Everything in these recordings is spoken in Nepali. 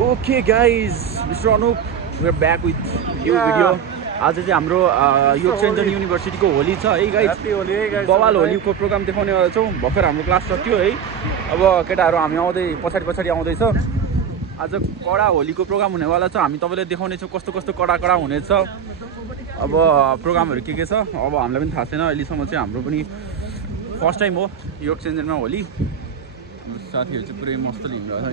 Okay guys, Mr. Anup, we're back with new video. आज चाहिँ हाम्रो योर्क सेन्ट जन युनिभर्सिटीको होली छ है गाइस। बवाल होलीको प्रोग्राम देखाउने वाला छौँ। भर्खर हाम्रो क्लास सकियो है। अब केटाहरू हामी आउँदै पछाडि आउँदैछ। आज कडा होलीको प्रोग्राम हुनेवाला छ। हामी तपाईलाई देखाउने छौँ कस्तो कस्तो कडा हुनेछ। अब प्रोग्रामहरू के छ अब हामीलाई पनि थाहा छैन। अहिलेसम्म चाहिँ हाम्रो पनि फर्स्ट टाइम हो योर्क सेन्ट जनमा होली। साथीहरू चाहिँ पुरै मस्त लिनुभयो है।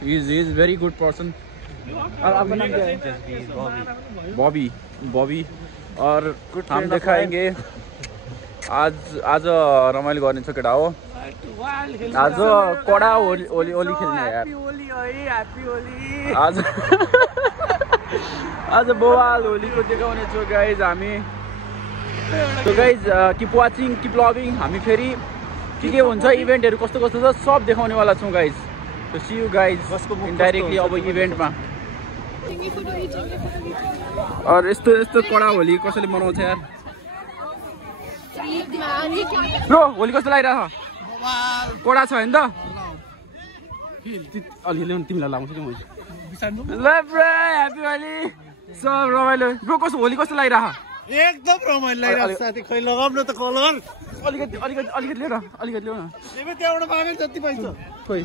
He is very good person. आपका नाम क्या है? बॉबी। और हम दिखाएंगे आज रमाइलो गर्ने छ केटा हो। आज कडा होली खेल्ने यार। आज बवाल होलीको देखाउने छौँ गाइज हामी। So guys keep watching, keep loving. हामी फेरि के हुन्छ इभेन्टहरू कस्तो छ सब देखाउने वाला छौँ guys. So see you guys indirectly अब इभेन्टमा। और यस्तो कडा होली कसैले मनाउँछ यार। ब्रो होली कस्तो लागिरहेछ? कडा छ हैन त? अलिअलि तिमीलाई लाउँछ कि मैले। ल ब्रो ह्यापी होली। सब रमाइलो। ब्रो कस्तो होली कस्तो लागिरहेछ? एकदम रमाइलो लागिरहेछ साथी। खै लगाउन त कलर अलिकति लियो न। तिमी त्यहाँबाट मागे जति पाइन्छ। खोइ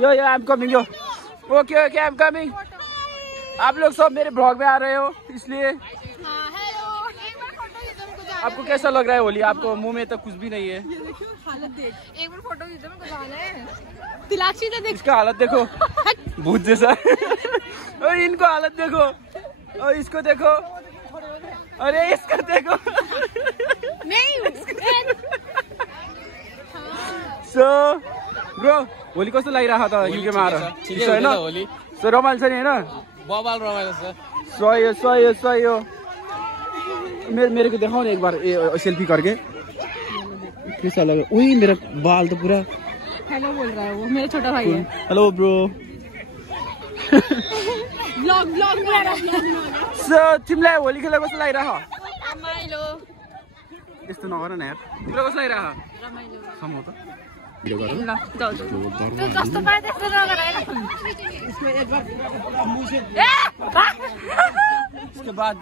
यो आई एम कमिङ यो। Okay I am coming. आप लोग सब मेरे ब्लॉग में आ रहे हो इसलिए। आपको कैसा लग रहा है होली? आपको मुंह में तो कुछ भी नहीं है। हालत देख, एक बार फोटो खींचो मेरे को जाना है। तिलाक्षी तो देख, इसका हालत देखो भूत जैसा। और इनको हालत देखो और इसको देखो। अरे इसको देखो। नहीं सो ब्रो होली कस्तो लागिरहेको त युके मा आएर? ठिक छ हैन? होली सो रमाइलो छ नि हैन? बवाल रमाइलो छ। सही हो। मेरे को दिखाओ ना एक बार सेल्फी करके। कैसा लगा? उई मेरा बाल तो पूरा। हेलो बोल रहा है वो, मेरा छोटा भाई है। Hello bro. ब्लॉग में आ रहा है। सो तिमीलाई होली खेल्न कस्तो लागिरहेको? रमाइलो। यस्तो नगर न यार। तिमीलाई कस्तो लागिरहेको? रमाइलो। सम्म त भिडियो गर। ल जाऊ। तू कस्तो पाए त्यस्तो नगर है। इसमें एक बार मुंह से ए भाग। उसके बाद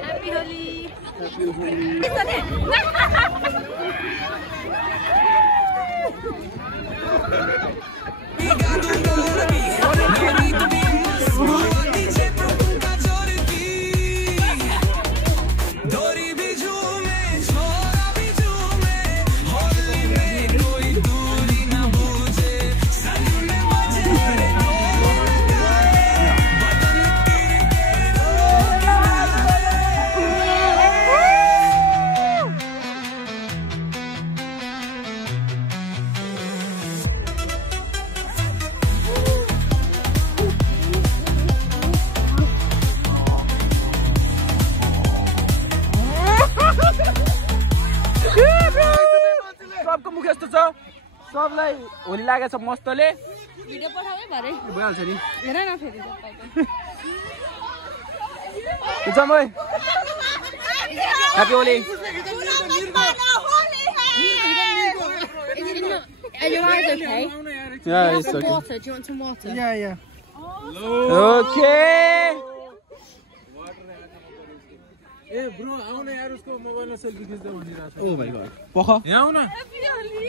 हैप्पी होली। सबको मुख यस्तो छ। सबलाई होली लागेछ मस्तले। भिडियो पठाउँ भरे भइहाल्छ नि। हेर न फेरि जम्मै happy Holi. Your eyes okay? Yeah, it's okay. Water. Do you want some water? Yeah. Okay. A bro आउन यार उसको मोबाइलमा सेल्फी खिच्दै भनिरहेछ। Oh my God. पख यहाँ आउन। Happy Holi.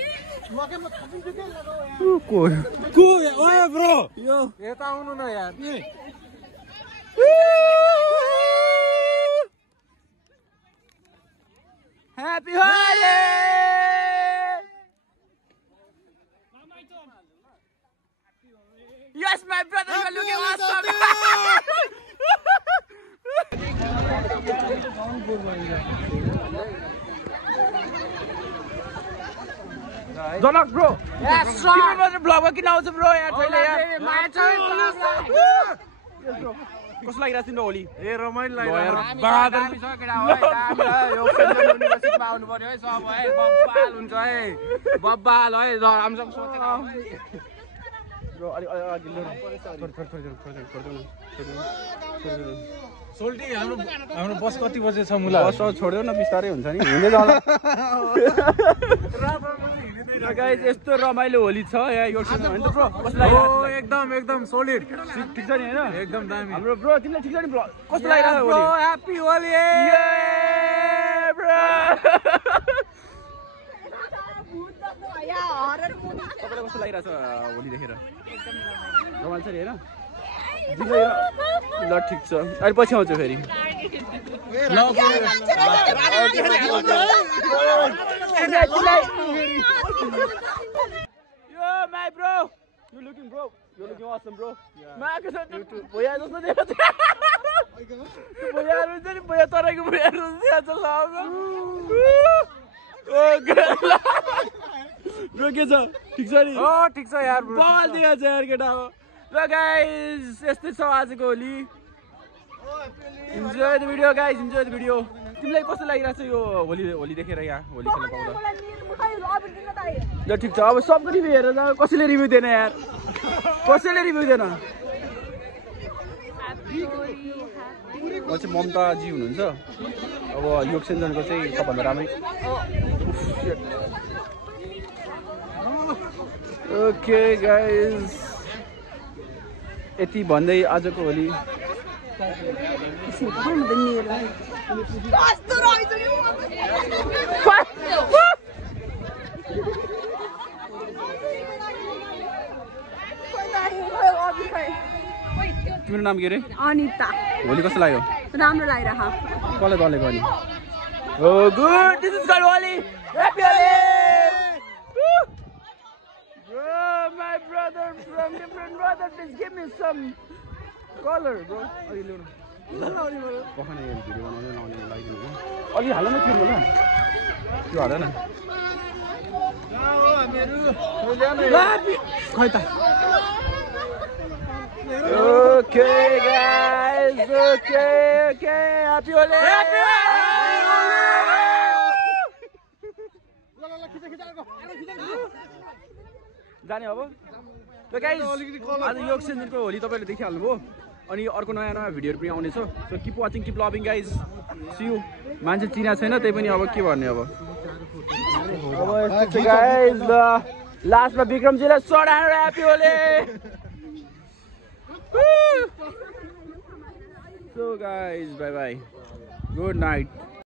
मकेमा थपिन्छ के लगाऊ यार। को ओए ब्रो यो यता आउनु न यार। Happy Holi. Yes, my brother, you're looking awesome. Donald bro. Yes, sir. People want to vlog. What can I do, bro? Yeah, tell you. My turn. Yes, bro. कस्तो लागिरहेको तिम्रो होली ए रमाइलो यार, लाग्यो बादल दामी छ केटा हो है, दामी है। यो सेन्ट्रल युनिभर्सिटीमा आउनु पर्यो है सब है, बब्बाल हुन्छ है, बब्बाल है, राम्रोसँग सोचेर आऊ है। ब्रो अलि अघि ल्याउनु सोल्टी हाम्रो बस कति बजे छ मुला बस छोड्यो न बिस्तारै हुन्छ नि हिँड्दै जाला गाइस यस्तो रमाइलो होली छ यहाँ यो सीजनमा ब्रो कस्तो लाग्यो ओ एकदम सोलिड ठिक छ नि हैन एकदम दामी हाम्रो ब्रो तिमीलाई ठिक छ नि ब्रो कस्तो लागिरहेको bro Holi happy Holi bro तपाईँलाई कस्तो लागिरहेको छ होली देखेर रमाइलो छ नि हैन ल ठिक छ अहिले पछि आउँछु फेरि यो my bro you looking awesome bro माको छ भैया जस्तो देखो भैया हुन्छ नि भैया तराईको भैया जस्तो छ ल ओ ब्रो के छ ठिक छ नि ओ ठिक छ यार ब्रो बल दिया छ यार केटा हो ल गाइस यस्तै छ आजको Holi enjoy the video guys enjoy the video तिमीलाई कस्तो लागिरहेको छ यो होली देखेर यहाँ होली खेल्न पाउँदा ल ठिक छ अब सबको रिभ्यू हेरेर जाऊ कसैले रिभ्यू दिएन यार कसैले रिभ्यू दिएन म चाहिँ ममताजी हुनुहुन्छ अब योग सेन्जनको चाहिँ सबभन्दा राम्रै ओके गाइस यति भन्दै आजको होली तिम्रो नाम के रे अनिता होली कस्तो लाग्यो राम्रो लागिरह कसलाई दलेको अनि oh good this is called Holi happy Holi bro my brother from different brother please give me some color bro अलि ल्याउनु पखाना यहाँ भिडियो बनाउँदै लाउने लागिदिनु अलि हाल न त्यो होला त्यो हाल न खै त Okay guys, okay, happy Holi! Happy जाने अब ल गाइस आज योग सेन्जनको होली तपाईले देखिहाल्नुभयो अनि अर्को नयाँ नयाँ भिडियोहरु पनि आउने छ so keep watching keep loving guys see you मान्छे चिना छैन त्यही पनि अब के भन्ने अब यस्तो छ गाइस ल लास्टमा विक्रमजीले सडाएर happy Holi So guys, bye bye. Good night.